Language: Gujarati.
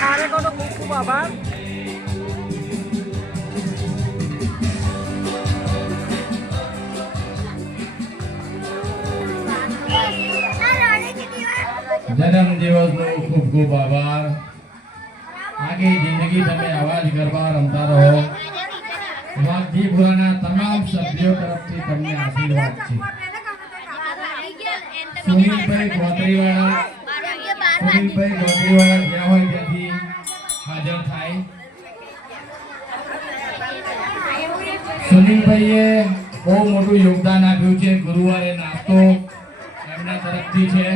ખારેકોનો ખૂબ ખૂબ આભાર. જન્મદિવસનો ખૂબ ખૂબ આભાર. આખી જિંદગી તમે આવા જ ગરબા રમતા રહો. વાઘજીપુરાના તમામ સભ્યો તરફથી તમને આશીર્વાદ છે. સુનિલભાઈ ગોત્રીવાળા જ્યાં હોય ત્યાંથી હાજર થાય. સુનિલભાઈએ બહુ મોટું યોગદાન આપ્યું છે. ગુરુવારે નાસ્તો એમના તરફથી છે.